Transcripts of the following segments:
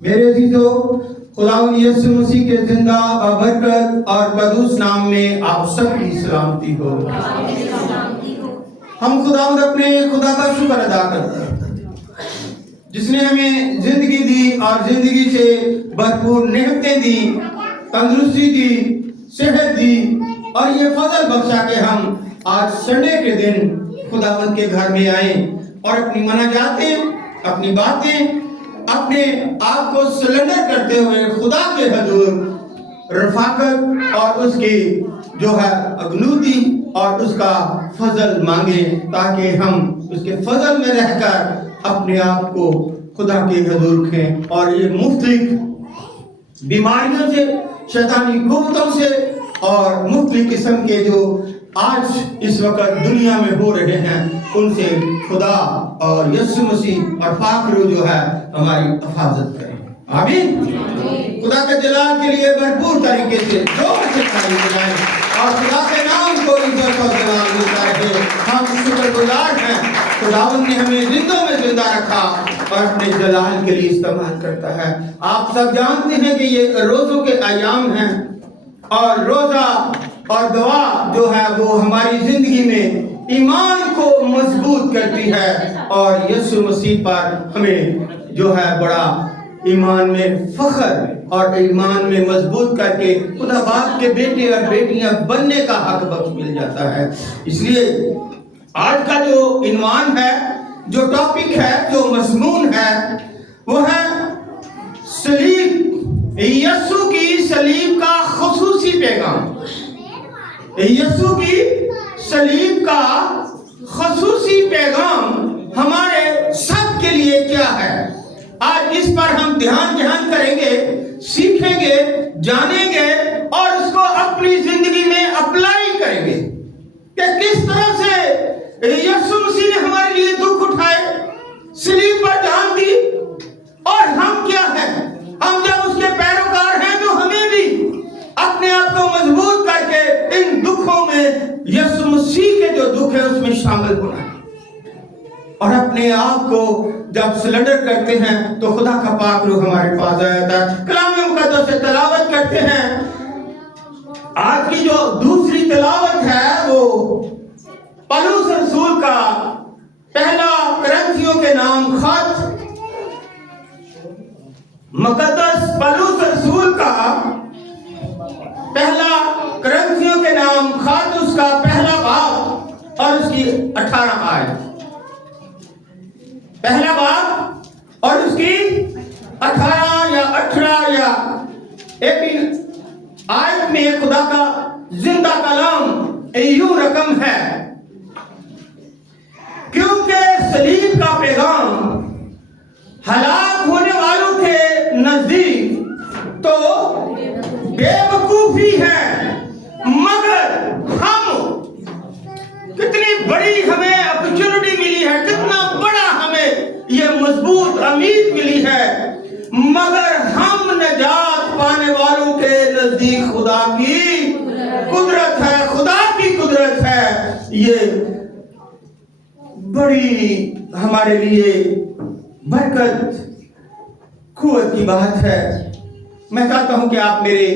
میرے عزیزو، خداوند یسوع مسیح کے زندہ بابرکت اور قدوس نام میں آپ سب کی سلامتی ہو۔ ہم خداوند اپنے خدا کا شکر ادا کرتے ہیں جس نے ہمیں زندگی دی اور زندگی سے بھرپور نعمتیں دی، تندرستی دی، صحت دی اور یہ فضل بخشا کہ ہم آج سنڈے کے دن خداوند کے گھر میں آئیں اور اپنی مناجاتیں، اپنی باتیں، اپنے آپ کو سلنڈر کرتے ہوئے خدا کے حضور رفاقت اور اس کی جو ہے اگنوتی اور اس کا فضل مانگیں، تاکہ ہم اس کے فضل میں رہ کر اپنے آپ کو خدا کے حضور رکھیں اور یہ مختلف بیماریوں سے، شیطانی قوتوں سے اور مختلف قسم کے جو آج اس وقت دنیا میں ہو رہے ہیں ان سے خدا اور یسوع مسیح اور پاک روح جو ہے ہماری حفاظت کریں۔ آمین۔ خدا کے جلال کے لیے بھرپور طریقے سے زور سے تالی بجائیں اور خدا کے نام کو عزت اور جلال ملتا رہے۔ ہم شکر گزار ہیں، خداوند نے ہمیں زندوں میں زندہ رکھا اور اپنے جلال کے لیے استعمال کرتا ہے۔ آپ سب جانتے ہیں کہ یہ روزوں کے ایام ہیں اور روزہ اور دعا جو ہے وہ ہماری زندگی میں ایمان کو مضبوط کرتی ہے اور یسوع مسیح پر ہمیں جو ہے بڑا ایمان میں فخر اور ایمان میں مضبوط کر کے خدا باپ کے بیٹے اور بیٹیاں بننے کا حق بخش مل جاتا ہے۔ اس لیے آج کا جو عنوان ہے، جو ٹاپک ہے، جو مضمون ہے، وہ ہے صلیب، یسوع کی صلیب کا خصوصی پیغام۔ یسوع کی صلیب کا خصوصی پیغام ہمارے سب کے لیے کیا ہے؟ آج اس پر ہم دھیان کریں گے، سیکھیں گے، جانیں گے اور اس کو اپنی زندگی میں اپلائی کریں گے کہ کس طرح سے یسوع مسیح نے ہمارے لیے دکھ اٹھائے، صلیب پر جان دی، اور ہم کیا ہیں؟ ہم جب اس کے پیروکار ہیں تو ہمیں بھی اپنے آپ کو مضبوط کر کے ان دکھوں میں یسوع مسیح کے جو دکھ ہے اس میں شامل ہونا ہے اور اپنے آپ کو جب سلنڈر کرتے ہیں تو خدا کا پاک روح ہمارے پاس آ جاتا ہے۔ کلام مقدس سے تلاوت کرتے ہیں۔ آج کی جو دوسری تلاوت ہے وہ پولس رسول کا پہلا کرنتھیوں کے نام خط، مقدس پولس رسول کا پہلا کرنتھیوں کے نام خط، اس کا پہلا باب اور اس کی 18 آیت، پہلا باب اور اس کی 18 یا 18 یا 18 آیت میں خدا کا زندہ کلام یوں رقم ہے، کیونکہ صلیب کا پیغام ہلاک ہونے والوں کے نزدیک تو بے وقوفی ہے، مگر ہم، کتنی بڑی ہمیں اپرچونٹی ملی ہے، کتنا بڑا ہمیں یہ مضبوط امید ملی ہے، مگر ہم نجات پانے والوں کے نزدیک خدا کی قدرت ہے، خدا کی قدرت ہے۔ یہ بڑی ہمارے لیے برکت، قوت کی بات ہے۔ میں چاہتا ہوں کہ آپ میرے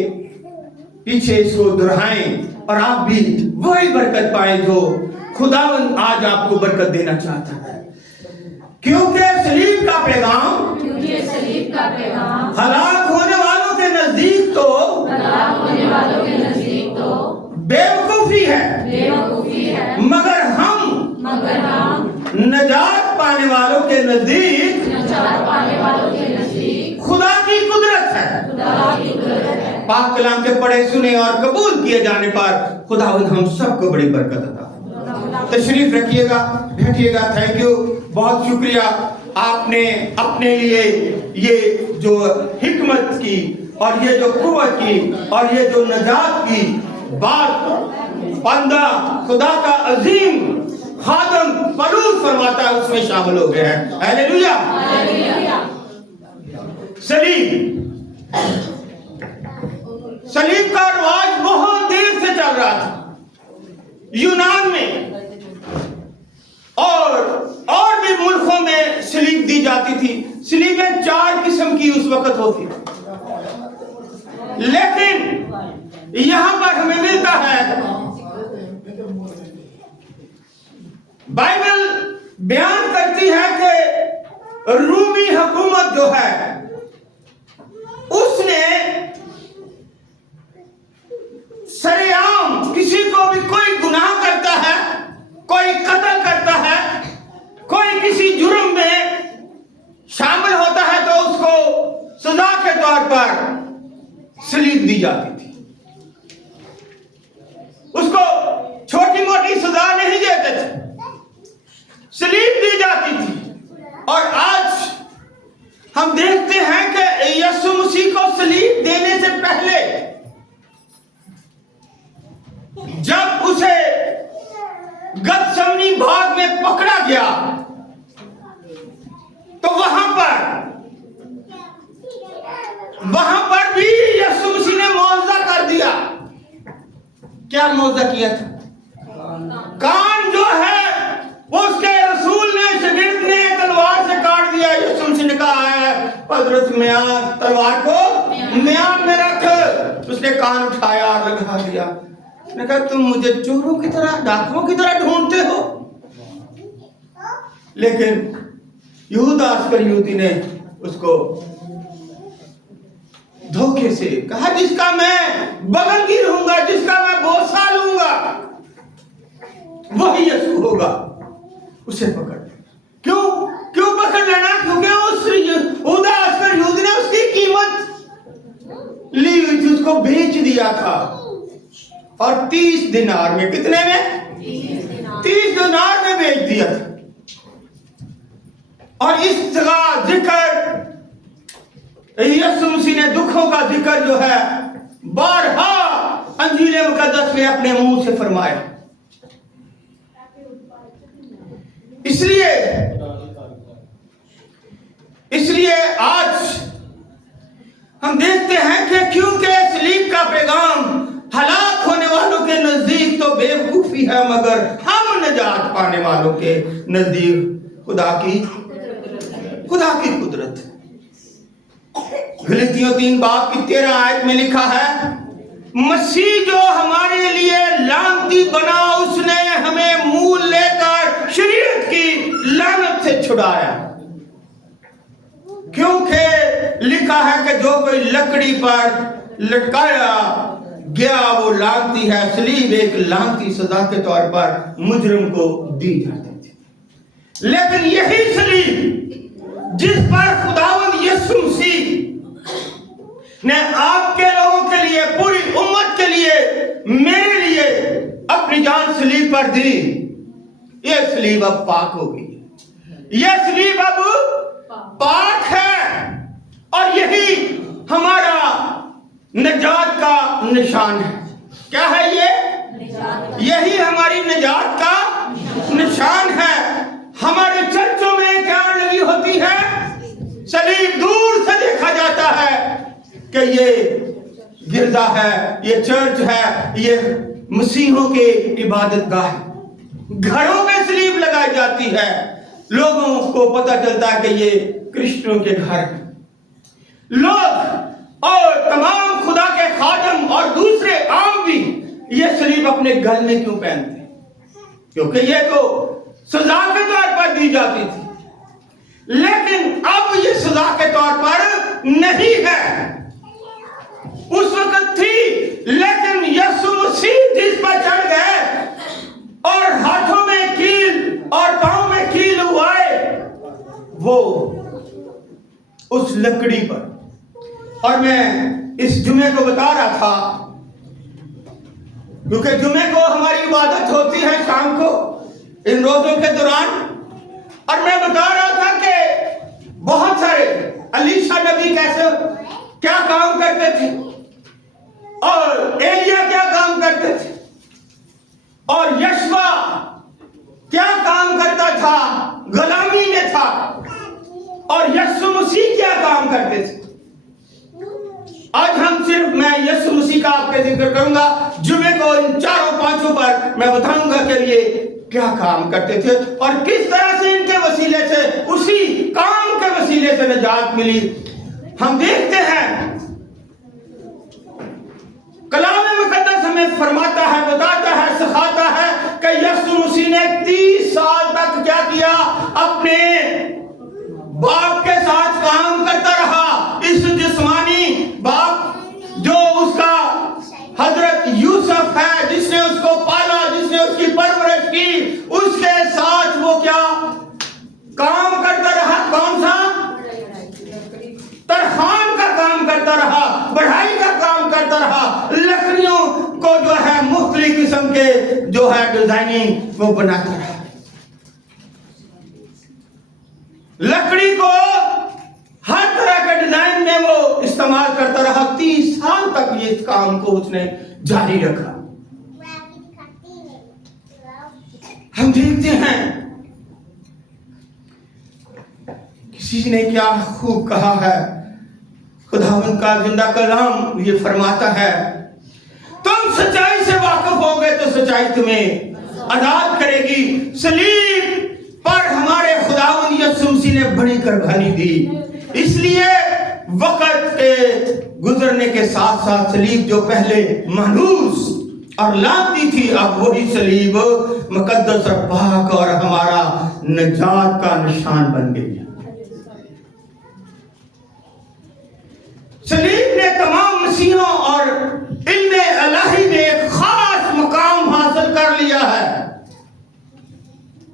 پیچھے اس کو دہرائیں اور آپ بھی وہی برکت پائیں جو خداوند آج آپ کو برکت دینا چاہتا ہے۔ کیونکہ صلیب کا پیغام ہلاک ہونے والوں کے نزدیک تو بے وقوفی ہے، مگر ہم نجات پانے والوں کے نزدیک خدا کی قدرت ہے۔ پاک کلام کے پڑھے سنے اور قبول کیے جانے پر خداوند ہم سب کو بڑی برکت عطا فرمائے۔ تشریف رکھیے گا، بیٹھیے گا۔ تھینک یو، بہت شکریہ۔ آپ نے اپنے لیے یہ جو حکمت کی اور یہ جو قوت کی اور یہ جو نجات کی بات بندہ خدا کا عظیم خادم پولس فرماتا ہے اس میں شامل ہو گئے ہیں۔ ہیلیلویا۔ صلیب کا رواج بہت دیر سے چل رہا تھا یونان میں، اور بھی ملکوں میں صلیب دی جاتی تھی۔ सलीबें 4 किस्म की उस वक्त होती, लेकिन यहां पर हमें मिलता है, बाइबल बयान करती है कि रूमी हुकूमत जो है उसने सरेआम किसी को भी कोई गुनाह करता है, कोई कत्ल करता है, कोई किसी जुर्म में शामिल होता है तो उसको सजा के तौर पर सलीब दी जाती थी। उसको छोटी मोटी सजा नहीं देते थे, सलीब दी जाती थी। और आज हम देखते हैं कि यीशु मसीह को सलीब देने से पहले जब उसे गतसमनी बाग में पकड़ा गया तो वहां पर भी यीशु मसीह ने मौजज़ा कर दिया। क्या मौजज़ा किया था? कान जो है उसके रसूल ने, शागिर्द ने तलवार से काट दिया। यीशु मसीह ने कहा है, पतरस म्यान तलवार को म्यान में रख। उसने कान उठाया और लगा दिया। उसने कहा, तुम मुझे चोरों की तरह, डाकुओं की तरह ढूंढते हो। लेकिन यहूदा इस्करियोती ने उसको धोखे से कहा, जिसका मैं बगलगी रहूंगा, जिसका मैं बोसा लूंगा, वही यीशु होगा। उसे पकड़। क्यों पकड़ लेना? क्योंकि उस यहूदा इस्करियोती ने उसकी कीमत ली हुई थी, उसको बेच दिया था। और 30 दिनार में, कितने में? 30 दिनार में बेच दिया था। और इस जगह जिक्र यीशु मसीह ने दुखों का जिक्र जो है बारहा अंजील मुकद्दस में अपने मुंह से फरमाया। इसलिए आज हम देखते हैं कि क्योंकि सलीब का पैगाम हलाक होने वालों के नजदीक तो बेवकूफी है, मगर हम नजात पाने वालों के नजदीक खुदा की कुदरत। गलतियों 3 बाब की 13 आयत में लिखा है, मसीह जो हमारे लिए लानती बना, उसने हमें मूल लेकर शरीयत की लानत से छुड़ाया। क्योंकि लिखा है कि जो कोई लकड़ी पर लटकाया गया वो लानती है। सलीब एक लानती सजा के तौर पर मुजरिम को दी जाती थी। लेकिन यही सलीब जिस पर खुदावंद यीशु मसीह ने आपके लोगों के लिए, पूरी उम्मत के लिए, मेरे लिए अपनी जान सलीब पर दी, यह सलीब अब पाक हो गई। यह सलीब अब पाक है और यही हमारा निजात का निशान है। क्या है ये? यही हमारी निजात का निशान है। हमारे चर्चों में क्या लगी होती है? सलीब। दूर से देखा जाता है कि ये गिरजा है, ये चर्च है, ये मसीहों के इबादत गाह है। घरों में सलीब लगाई जाती है, लोगों को पता चलता है कि ये क्रिश्चियनों के घर हैं। लोग और तमाम खुदा के खादम और दूसरे आम भी ये सलीब अपने गल में क्यों पहनते हैं? क्योंकि ये तो सजा के तौर पर दी जाती थी, लेकिन अब ये सजा के तौर पर नहीं है। उस वक्त थी, लेकिन यीशु मसीह जिस पर चढ़ गए और हाथों में कील और पांव में कील हुए, वो उस लकड़ी पर। और मैं इस जुमे को बता रहा था, क्योंकि जुमे को हमारी इबादत होती है शाम को इन रोजों के दौरान, और मैं बता रहा था कि बहुत सारे अलीशा नबी कैसे क्या काम करते थे और एलिया क्या काम करते थे और यशवा क्या काम करता था, गुलामी में था, और यीशु मसीह क्या काम करते थे। आज हम सिर्फ मैं यीशु मसीह का आपके जिक्र करूंगा। जुमे को इन 4-5 पर मैं बताऊंगा कि ये क्या काम करते थे और किस तरह से इनके वसीले से, उसी काम के वसीले وسیلے سے نجات ملی. ہم دیکھتے ہیں کلام مقدس ہمیں فرماتا ہے، بتاتا ہے، سکھاتا ہے کہ یسوع مسیح نے 30 سال تک کیا کیا؟ اپنے باپ کے ساتھ کام کرتا رہا. اس جسمانی باپ جو اس کا حضرت یوسف ہے، جس نے اس کو پالا، جس نے اس کی پرورش کی، اس کے ساتھ وہ کیا کام کرتا رہا؟ کون سا؟ ترخان کا کام کرتا رہا، بڑھائی کا کام کرتا رہا، لکڑیوں کو جو ہے مختلف قسم کے جو ہے ڈیزائننگ وہ بناتا رہا. لکڑی کو ہر طرح کے ڈیزائن میں وہ استعمال کرتا رہا. 30 سال تک یہ کام کو اس نے جاری رکھا. ہم دیکھتے ہیں کسی نے کیا خوب کہا ہے، خداوند کا زندہ کلام یہ فرماتا ہے، تم سچائی سے واقف ہو گئے تو سچائی تمہیں آزاد کرے گی. صلیب پر ہمارے خداوند یسوع مسیح نے بڑی قربانی دی. اس لیے وقت کے گزرنے کے ساتھ ساتھ صلیب جو پہلے مانوس اور لانتی تھی، اب وہی صلیب مقدس اور پاک اور ہمارا نجات کا نشان بن گئی. صلیب نے تمام مسیحوں اور علم الہی میں ایک خاص مقام حاصل کر لیا ہے،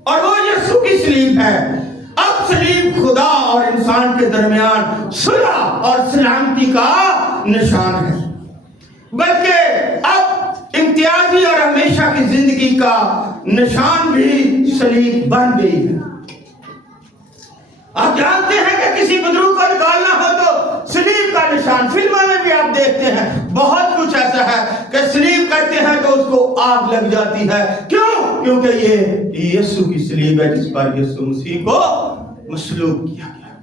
اور وہ یسوع کی صلیب ہے. اب صلیب خدا اور انسان کے درمیان صلح اور سلامتی کا نشان ہے، بلکہ اب امتیازی اور ہمیشہ کی زندگی کا نشان بھی صلیب بن گئی ہے. آپ جانتے ہیں کہ کسی بزرگ کو نکالنا ہو تو صلیب کا نشان، فلموں میں بھی آپ دیکھتے ہیں بہت کچھ ایسا ہے کہ صلیب کرتے ہیں تو اس کو آگ لگ جاتی ہے. کیوں؟ کیونکہ یہ یسوع کی صلیب ہے جس پر یسوع مسیح کو مصلوب کیا گیا.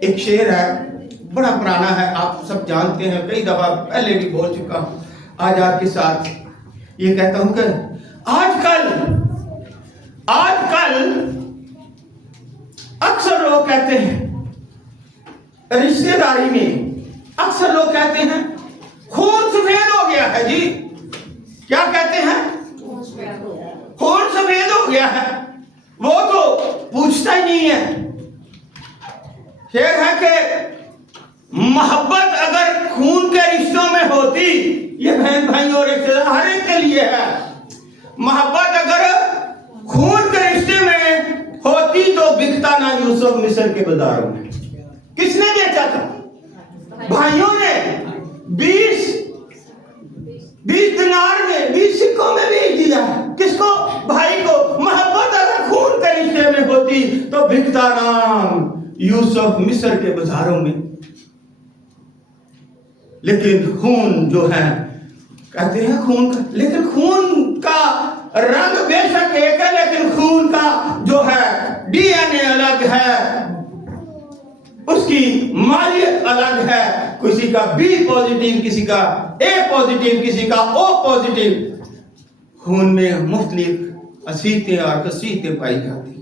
ایک شعر ہے، بڑا پرانا ہے، آپ سب جانتے ہیں، کئی دفعہ پہلے بھی بول چکا ہوں. آج آپ کے ساتھ یہ کہتا ہوں کہ آج کل اکثر لوگ کہتے ہیں رشتہ داری میں، اکثر لوگ کہتے ہیں خون سفید ہو گیا ہے. جی کیا کہتے ہیں؟ خون سفید ہو گیا ہے. وہ تو پوچھتا ہی نہیں ہے. شعر ہے کہ محبت اگر خون کے رشتوں میں ہوتی، یہ بہن بھائی اور رشتہ دار ہر ایک کے لیے ہے، محبت اگر خون کے رشتے میں ہوتی تو بکتا نہ یوسف مصر کے بازاروں میں. کس نے بیچا تھا؟ بھائیوں نے 20 دینار میں، 20 سکوں میں بیچ دیا. کس کو؟ بھائی کو. محبت اگر خون کے رشتے میں ہوتی تو بکتا نہ یوسف مصر کے بازاروں میں. لیکن خون جو ہے، کہتے ہیں خون کا، لیکن خون کا رنگ بے شک ایک ہے، لیکن خون کا جو ہے ڈی این اے الگ ہے، اس کی مالیت الگ ہے. کسی کا بی پوزیٹیو، کسی کا اے پوزیٹیو، کسی کا او پوزیٹیو. خون میں مختلف اسیتیں اور خصیتیں پائی جاتی.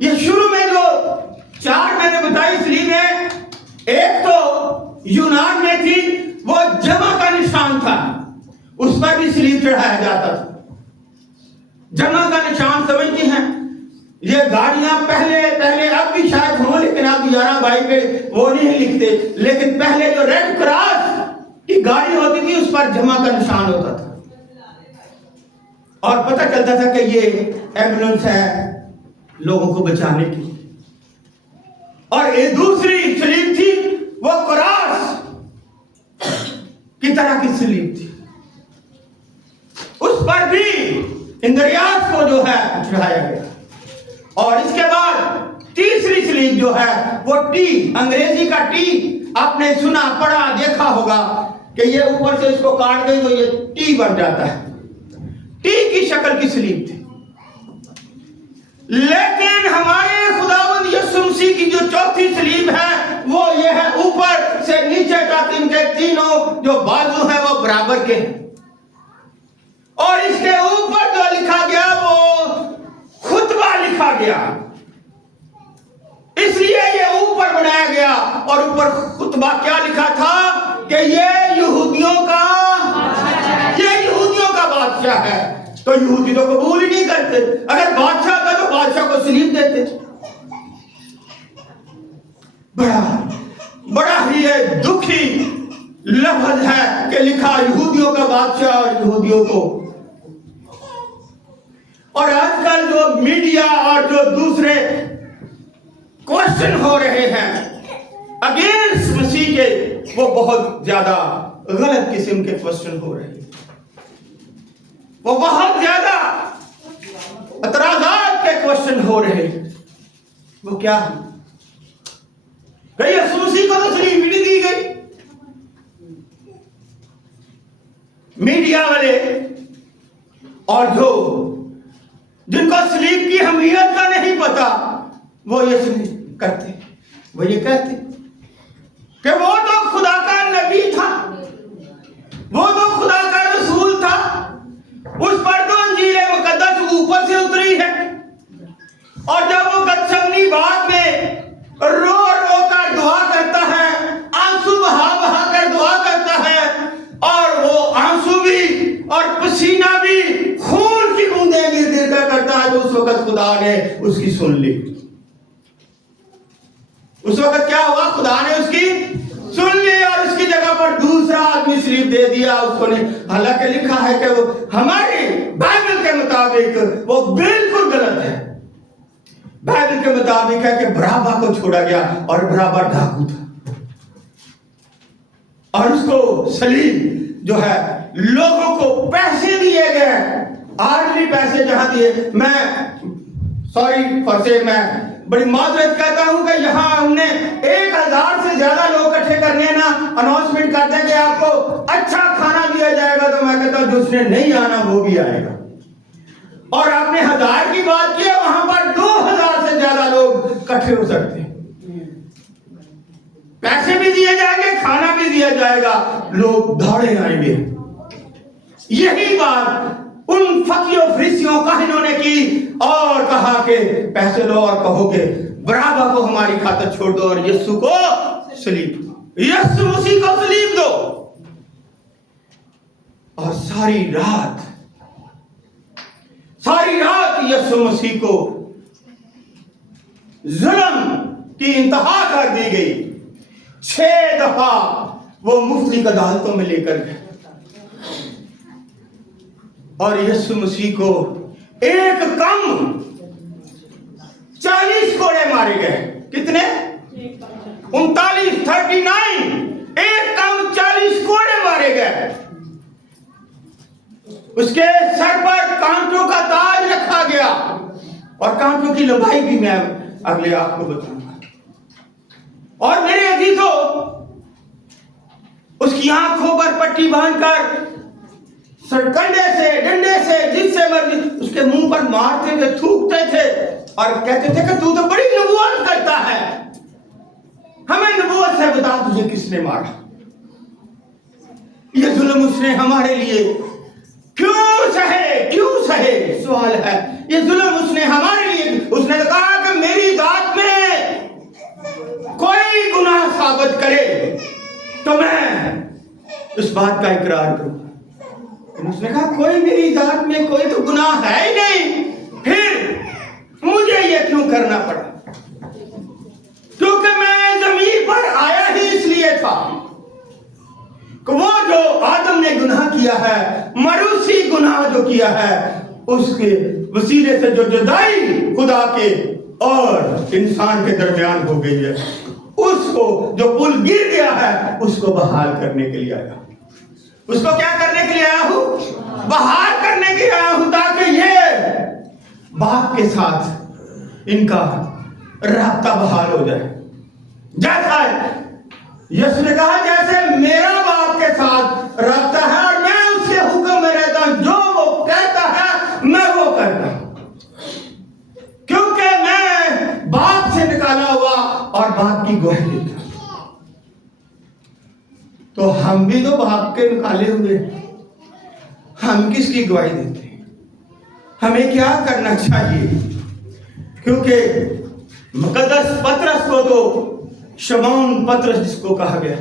یہ شروع میں جو 4 میں نے بتائی صلیبیں، ایک تو یونان میں تھی، وہ جمع کا نشان تھا، اس پر بھی صلیب چڑھایا جاتا تھا. جمع کا نشان سمجھتی ہیں؟ یہ گاڑیاں پہلے اب بھی شاید ہوں، لیکن اب 11 بائی پہ وہ نہیں لکھتے، لیکن پہلے جو ریڈ کراس کی گاڑی ہوتی تھی اس پر جمع کا نشان ہوتا تھا، اور پتہ چلتا تھا کہ یہ ایمبولینس ہے لوگوں کو بچانے کی. اور ایک دوسری صلیب تھی، وہ کراس کی طرح کی صلیب تھی، اس پر بھی اندریاس کو جو ہے چڑھایا گیا. اور اس کے بعد تیسری صلیب جو ہے وہ ٹی، انگریزی کا ٹی، آپ نے سنا پڑھا دیکھا ہوگا کہ یہ اوپر سے اس کو کاٹ دیں تو یہ ٹی بن جاتا ہے. ٹی کی شکل کی صلیب تھی. لیکن ہمارے خداوند یسوع مسیح کی جو چوتھی صلیب ہے وہ یہ ہے، اوپر سے نیچے تک ان کے تینوں جو بازو ہیں وہ برابر کے ہیں. और इसके ऊपर जो लिखा गया वो खुतबा लिखा गया, इसलिए ये ऊपर बनाया गया। और ऊपर खुतबा क्या लिखा था कि ये यहूदियों का बादशाह है। तो यहूदी तो कबूल ही नहीं करते। अगर बादशाह था तो बादशाह को सलीब देते। बड़ा ही ये दुखी लफ्ज है कि लिखा यहूदियों का बादशाह और यहूदियों को। और आजकल जो मीडिया और जो दूसरे क्वेश्चन हो रहे हैं अगेंस्ट मसीह के, वो बहुत ज्यादा गलत किस्म के क्वेश्चन हो रहे हैं। वो बहुत ज्यादा एतराज़ात के क्वेश्चन हो रहे हैं। वो क्या है? यीशु मसीह को तो सलीब भी नहीं दी गई। मीडिया वाले और जो जिनको सलीब की अहमियत का नहीं पता, वो ये करते, वो ये कहते कि वो तो खुदा का नबी था, वो तो खुदा का रसूल था, उस पर तो इंजील मुकद्दस ऊपर से उतरी है। और जब वो गतसमनी बाग में रो रो कर दुआ करता है, आंसू बहा बहा कर दुआ करता है, और वो आंसू भी और पसीना भी खून की बूंदें गिर गिर कर करता है, तो उस वक्त खुदा ने उसकी सुन ली। उस वक्त क्या हुआ? खुदा ने उसकी सुन ली और उसकी जगह पर दूसरा आदमी सलीब दे दिया उसको ने। हालांकि लिखा है कि वो हमारी बाइबल के मुताबिक वो बिल्कुल गलत है। बाइबल के मुताबिक है कि बराबा को छोड़ा गया और बराबा डाकू था, और उसको सलीब जो है लोगों को पैसे दिए गए, आज भी पैसे जहां दिए, मैं सॉरी फॉर मैं बड़ी माजरत कहता हूं कि यहाँ हमने 1000 से ज्यादा लोग इकट्ठे करने ना अनाउंसमेंट करते हैं कि आपको अच्छा खाना दिया जाएगा, तो मैं कहता हूं जिसने नहीं आना वो भी आएगा। और आपने 1000 की बात की है, वहां पर 2000 से ज्यादा लोग इकट्ठे हो सकते हैं। पैसे भी दिए जाएंगे, खाना भी दिया जाएगा, लोग दौड़े आएंगे। यही बात उन फकीरों फरीसियों काहिनों ने की और कहा कि पैसे लो और कहो कि बराबा को हमारी खातिर छोड़ दो और यीशु को सलीब, यीशु मसीह को सलीब दो। और सारी रात यीशु मसीह को जुल्म की इंतहा कर दी गई। 6 दफा वो मुफ्ती अदालतों में लेकर गए और यीशु मसीह को एक कम 40 कोड़े मारे गए। कितने? 39 एक कम 40 कोड़े मारे गए। उसके सर पर कांटों का ताज रखा गया, और कांटों की लंबाई भी मैं अगले आपको बताऊंगा। और मेरे अजीजों, उसकी आंखों पर पट्टी बांधकर सरकंडे से, डंडे से, जिससे मर्जी उसके मुंह पर मारते थे, थूकते थे और कहते थे कि तू तो बड़ी नबूवत करता है, हमें नबूवत से बता तुझे किसने मारा। ये जुल्म उसने हमारे लिए क्यों सहे सवाल है। ये जुल्म उसने हमारे लिए, उसने तो कहा कि मेरी जात में कोई गुनाह साबित करे तो मैं इस बात का इकरार करूं। उसने कहा कोई मेरी जात में कोई तो गुनाह है ही नहीं, फिर मुझे ये क्यों करना पड़ा? क्योंकि मैं जमीन पर आया ही इसलिए था कि वो जो आदम ने गुनाह किया है, मरूसी गुनाह जो किया है, उसके वसीले से जो जुदाई खुदा के और इंसान के दरमियान हो गई है, उसको जो पुल गिर गया है उसको बहाल करने के लिए आया। उसको क्या करने के लिए आया हूं? बहाल करने के लिए आया हूं, ताकि ये बाप के साथ इनका रास्ता बहाल हो जाए। जैसा यीशु ने कहा जैसे मेरा बाप के साथ रास्ता है और मैं उसके हुक्म में रहता हूं, जो वो कहता है मैं वो करता हूं, क्योंकि मैं बाप से निकाला हुआ और बाप की गवाही देता हूं। तो हम भी तो बाप के निकाले हुए, हम किसकी गवाही देते हैं? हमें क्या करना चाहिए? क्योंकि मुकद्दस पतरस को तो शमौन पतरस जिसको कहा गया,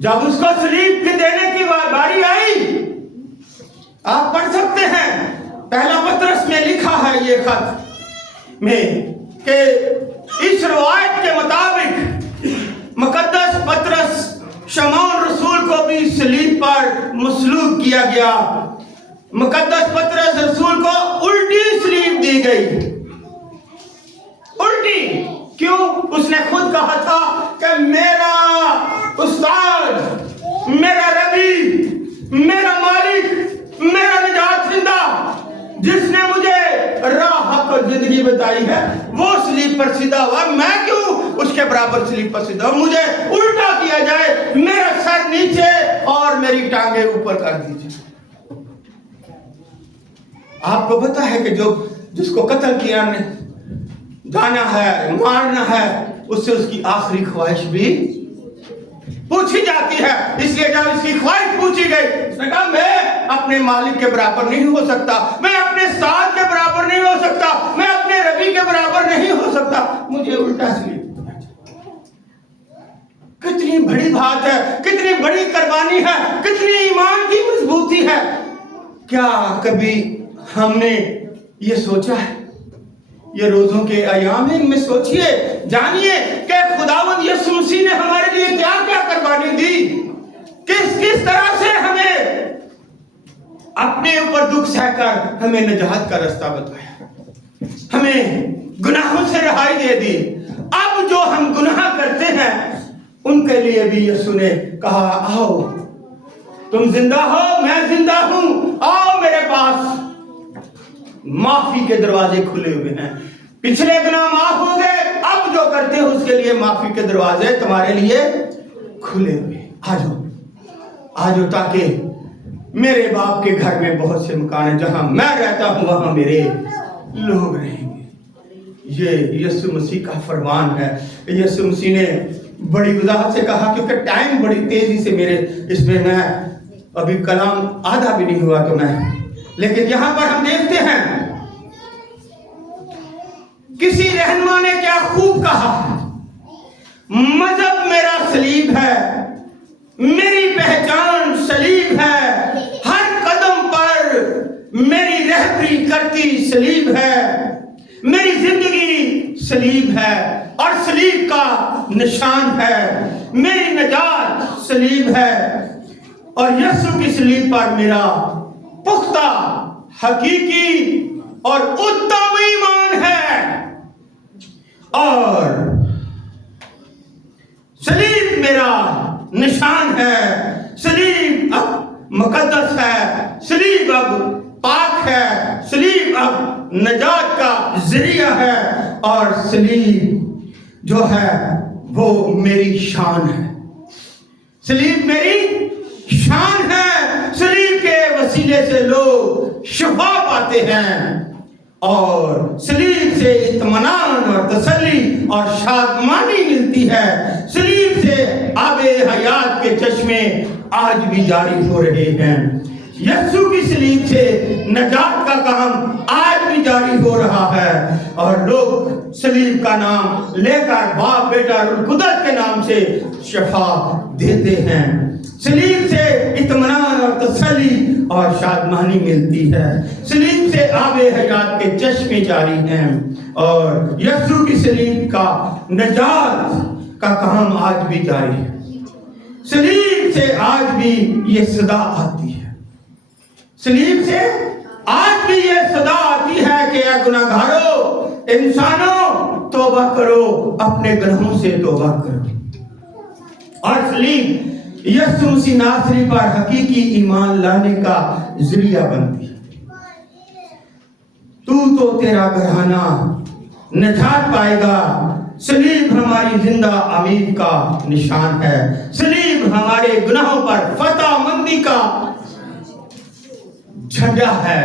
जब उसको सलीब पे देने की बारी आई, आप पढ़ सकते हैं पहला पतरस में लिखा है ये खत में कि इस रवायत के मुताबिक मुकद्दस पतरस शमौन रसूल को भी सलीब पर मसलूब किया गया। मुकद्दस पतरस रसूल को उल्टी सलीब दी गई। उल्टी क्यों? उसने खुद कहा था कि मेरा उस्ताद, मेरा रबी, मेरा मालिक, मेरा निजात जिंदा, जिसने मुझे राह हक और जिंदगी बताई है, वो सलीब पर सीधा हुआ। मैं क्यों उसके बराबर सलीब पर सीधा हूं? मुझे उल्टा किया जाए, मेरा सर नीचे और मेरी टांगे ऊपर कर दीजिए। आपको पता है कि जो जिसको कत्ल किया ने जाना है, मारना है, उससे उसकी आखिरी ख्वाहिश भी पूछी जाती है। इसलिए जब इसकी ख्वाहिश पूछी गई, उसने कहा मैं अपने मालिक के बराबर नहीं हो सकता, मैं अपने साथ के बराबर नहीं हो सकता, मैं अपने रबी के बराबर नहीं हो सकता, मुझे उल्टा सलीब। कितनी बड़ी बात है, कितनी बड़ी कुर्बानी है, कितनी ईमान की मजबूती है। क्या कभी हमने ये सोचा है? ये रोजों के अयाम है, इनमें सोचिए, जानिए कि खुदावंद यीशु मसीह ने हमारे लिए क्या क्या कुर्बानी दी, किस किस तरह से हमें अपने ऊपर दुख सहकर हमें निजात का रास्ता बताया, हमें गुनाहों से रहाई दे दी। अब जो हम गुनाह करते हैं उनके लिए भी यीशु ने कहा, आओ तुम जिंदा हो, मैं जिंदा हूं, आओ मेरे पास। माफी के दरवाजे खुले हुए हैं। पिछले गुनाह माफ हो गए, अब जो करते हो उसके लिए माफी के दरवाजे तुम्हारे लिए खुले हुए। आ जाओ, आ जाओ, ताकि मेरे बाप के घर में बहुत से मकान हैं, जहां मैं रहता हूं वहां मेरे लोग रहेंगे। ये यीशु मसीह का फरमान है। यीशु मसीह ने बड़ी वजाहत से कहा, क्योंकि टाइम बड़ी तेजी से मेरे इसमें, मैं अभी कलाम आधा भी नहीं हुआ तो मैं, लेकिन यहां पर हम देखते हैं किसी रहनुमा ने क्या खूब कहा, मजहब मेरा सलीब है, मेरी पहचान सलीब है, हर कदम पर मेरी रहबरी करती सलीब है, मेरी जिंदगी सलीब है और सलीब का निशान है, मेरी नजात सलीब है और यीशु की सलीब पर मेरा पुख्ता, हकीकी और उत्तम ईमान है। और सलीब मेरा निशान है, सलीब अब मुकद्दस है, सलीब अब पाक है, सलीब अब नजात का जरिया है और सलीब जो है वो मेरी शान है। सलीब मेरी शान है। सलीब के वसीले से लोग शिफा पाते हैं और सलीब से इत्मीनान और तसल्ली और शादमानी मिलती है। सलीब से आबे हयात के चश्मे आज भी जारी हो रहे हैं। यीशु की सलीब से नजात का काम आज भी जारी हो रहा है और लोग सलीब का नाम लेकर बाप बेटा और कुदरत के नाम से शिफा देते हैं। सलीब से इत्मीनान और तसल्ली और शादमानी मिलती है। सलीब से आबे हयात के चश्मे जारी हैं और यीशु की सलीब का नजात का काम आज भी जारी है। सलीब से आज भी ये सदा आती है। सलीब से आज भी ये सदा आती है कि ऐ गुनाहगारों, इंसानों, तौबा करो, अपने गुनाहों से तौबा करो। और सलीब यीशु मसीह नासरी पर हकीकी ईमान लाने का जरिया बनती है। तू तो तेरा घराना निजात पाएगा। सलीब हमारी जिंदा अमीर का निशान है। सलीब हमारे गुनाहों पर फतह मंदी का झंडा है।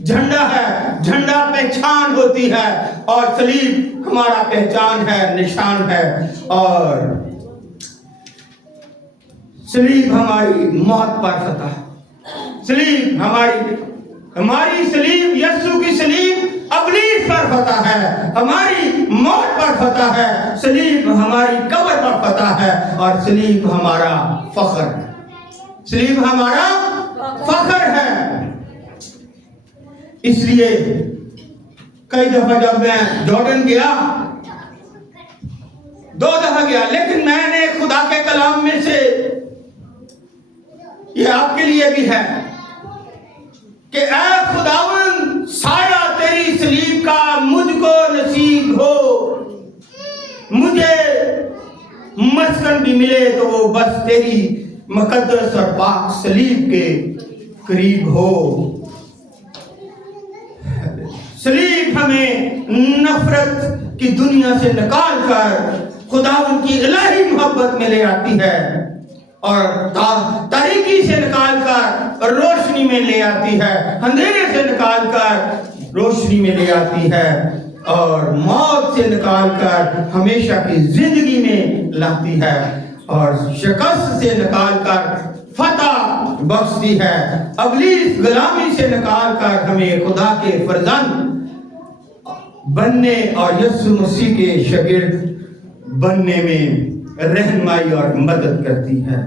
झंडा है, झंडा पहचान होती है और सलीब हमारा पहचान है, निशान है। और सलीब हमारी मौत पर फतह, सलीब हमारी सलीब, यीशु की सलीब अबलीस पर फतह है, हमारी मौत पर फतह है, सलीब हमारी कब्र पर फतह है, और सलीब हमारा फख्र है, सलीब हमारा फख्र है। इसलिए कई दफा जब मैं जॉर्डन गया, 2 दफा गया, लेकिन मैंने खुदा के कलाम में से, ये आपके लिए भी है कि ऐ खुदावन, साया तेरी सलीब का मुझको नसीब हो, मुझे मस्कन भी मिले तो वो बस तेरी मुकद्दस और पाक सलीब के करीब हो। सलीब हमें नफरत की दुनिया से निकाल कर खुदावन की इलाही मोहब्बत में ले आती है, और तारीकी से निकाल कर रोशनी में ले आती है, अंधेरे से निकाल कर रोशनी में ले आती है, और मौत से निकाल कर हमेशा की जिंदगी में लाती है, और शिकस्त से निकाल कर फतह बख्शती है, अबलीस गुलामी से निकाल कर हमें खुदा के फर्जंद बनने और यीशु मसीह के शागिर्द बनने में रहनुमाई और मदद करती है।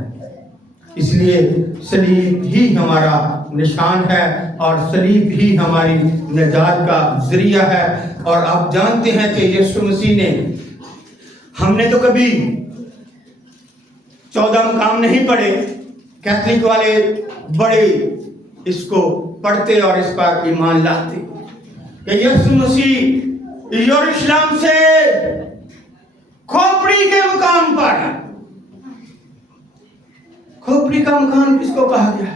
इसलिए सलीब ही हमारा निशान है, और सलीब ही हमारी निजात का जरिया है। और आप जानते हैं कि यीशु मसीह ने, हमने तो कभी 14 मकाम नहीं पढ़े, कैथलिक वाले बड़े इसको पढ़ते और इस पर ईमान लाते कि यीशु मसीह यरूशलेम से खोपड़ी के मुकाम पर, खोपड़ी का मुकाम किसको कहा गया?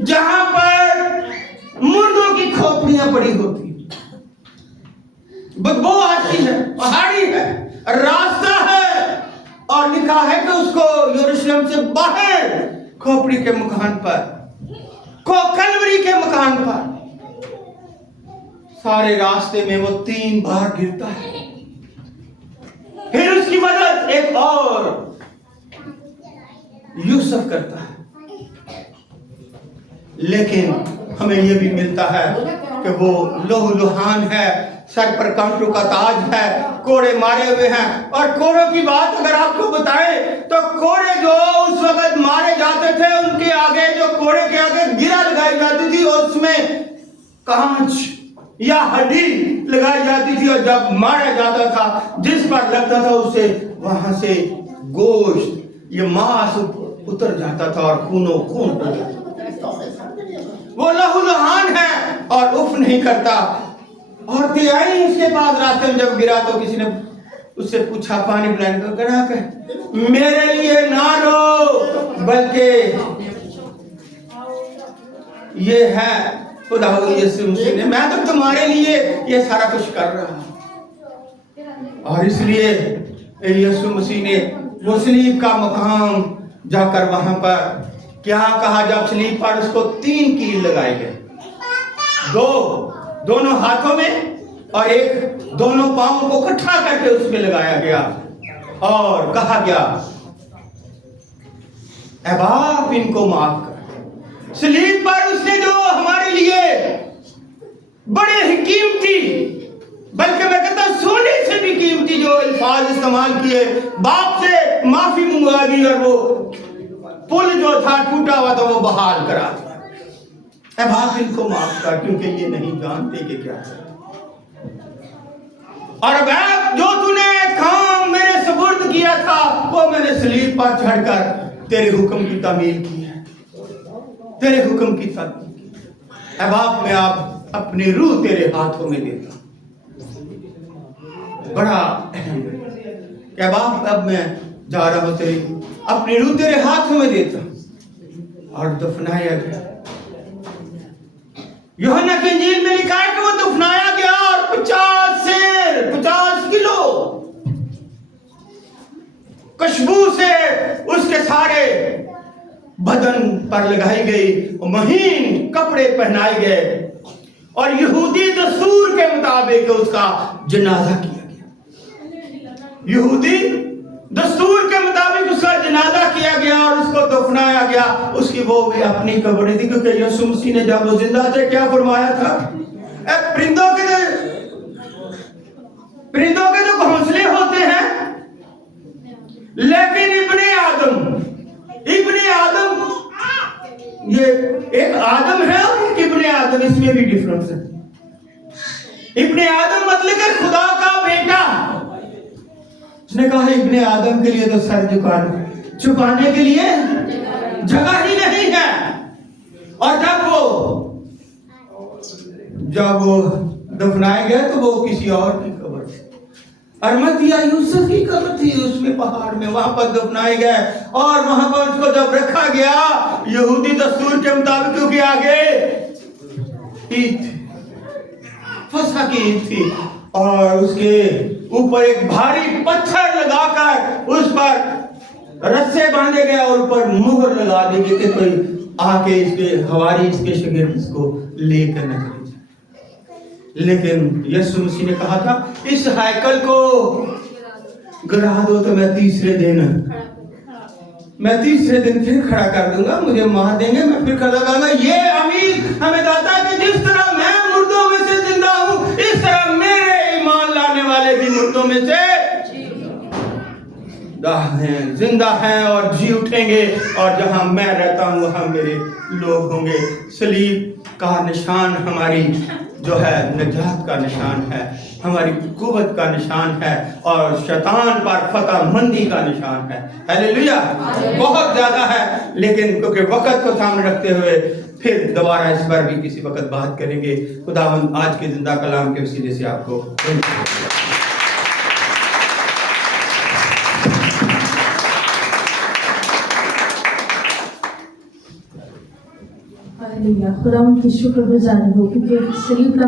जहां पर मुर्दों की खोपड़ियां पड़ी होती, बदबू आती है, पहाड़ी है, रास्ता है, और लिखा है कि उसको यरूशलेम से बाहर खोपड़ी के मकान पर, कलवरी के मकान पर, सारे रास्ते में वो 3 बार गिरता है। फिर उसकी मदद एक और यूसुफ करता है। लेकिन हमें यह भी मिलता है कि वो लोहलुहान है, सर पर कांटों का ताज है, कोड़े मारे हुए हैं। और कोड़ों की बात अगर आपको बताएं तो कोड़े जो उस वक्त मारे जाते थे, उनके आगे, जो कोड़े के आगे गिरा लगाई जाती थी, उसमें कांच या हड्डी लगाई जाती थी, और जब मारा जाता था, जिस पर लगता था, उसे वहां से गोश्त, ये मांस उतर जाता था और खूनो खून हो जाता था। वो लहूलुहान है और उफ नहीं करता। औरतें आई उसके पास रास्ते में, जब गिरा तो किसी ने उससे पूछा पानी पिलाने को, कहा कि मेरे लिए ना रो, बल्कि ये है खुदा यीशु मसीह ने, मैं तो तुम्हारे लिए ये सारा कुछ कर रहा हूं। और इसलिए यीशु मसीह ने वो सलीब का मकाम जाकर वहां पर क्या कहा, जब सलीब पर उसको 3 कील लगाए गए, 2 दोनों हाथों में और एक दोनों पांवों को इकट्ठा करके उसमें लगाया गया, और कहा गया, ऐ बाप इनको माफ कर। सलीब पर उसने जो हमारे लिए बड़े ही कीमती, बल्कि मैं कहता हूं सोने से भी कीमती जो अल्फाज इस्तेमाल किए, बाप से माफी मंगवा दी, और वो पुल जो था टूटा हुआ था वो बहाल करा दिया। ऐ बाप इनको माफ कर, क्योंकि ये नहीं जानते कि क्या है। और अब जो तूने काम मेरे सुपुर्द किया था, वो मैंने सलीब पर चढ़कर तेरे हुक्म की तामील की है, तेरे हुक्म की तामील की। ऐ बाप मैं आप अपनी रूह तेरे हाथों में देता, बड़ा अहम है। ऐ बाप अब मैं जा रहा हूं, तेरी अपनी रूह तेरे हाथों में देता। और दफनाया गया, यूहन्ना की इंजील में लिखा है कि वो दफनाया गया, और 50 किलो खुशबू से उसके सारे बदन पर लगाई गई, महीन कपड़े पहनाए गए, और यहूदी दस्तूर के मुताबिक उसका जनाजा किया गया। यहूदी दस्तूर के मुताबिक उसका जनाजा किया गया और उसको दफनाया गया, उसकी वो भी अपनी कब्र थी, क्योंकि यीशु मसीह ने जब वो जिंदा थे क्या फरमाया था, परिंदों के तो घोंसले होते हैं, लेकिन इब्ने आदम, ये एक आदम है और एक इब्ने आदम, इसमें भी डिफरेंस है। इब्ने आदम मतलब कि खुदा का बेटा। उसने कहा इब्ने आदम के लिए तो सर झुकाने के लिए जगह ही नहीं है। और जब वो दफनाए गए तो वो किसी और की कब्र थी, अरमतिया यूसुफ की कब्र थी, उसमें पहाड़ में, वहां पर दफनाए गए। और वहां पर उसको जब रखा गया, यहूदी दस्तूर के मुताबिक, क्योंकि आगे ईद फसह की ईद थी, और उसके ऊपर एक भारी पत्थर लगाकर उस पर रस्से बांधे गए और ऊपर मुहर लगा दी गई कि कोई आके इसके हवारी, इसके शागिर्द इसको लेकर न चले जाए। लेकिन यीशु मसीह ने कहा था इस हैकल को गिरा दो तो मैं तीसरे दिन फिर खड़ा कर दूंगा, मुझे मार देंगे, मैं फिर खड़ा करूंगा। ये अमीर हमें कहता है कि जिस तरह मैं मुर्दों में से जिंदा हूं, इस तरह मेरे ईमान लाने वाले भी मुर्दों में से जिंदा हैं और जी उठेंगे, और जहां मैं रहता हूं वहां मेरे लोग होंगे। सलीब का निशान हमारी जो है नजात का निशान है, हमारी कुव्वत का निशान है, और शैतान पर फतह मंदी का निशान है। हालेलुया। बहुत ज्यादा है, लेकिन क्योंकि वक्त को सामने रखते हुए फिर दोबारा इस पर भी किसी वक्त बात करेंगे। खुदावंद आज के जिंदा कलाम के वसीले से आपको खुदा की शुक्रगुजारी हो, क्योंकि सलीब का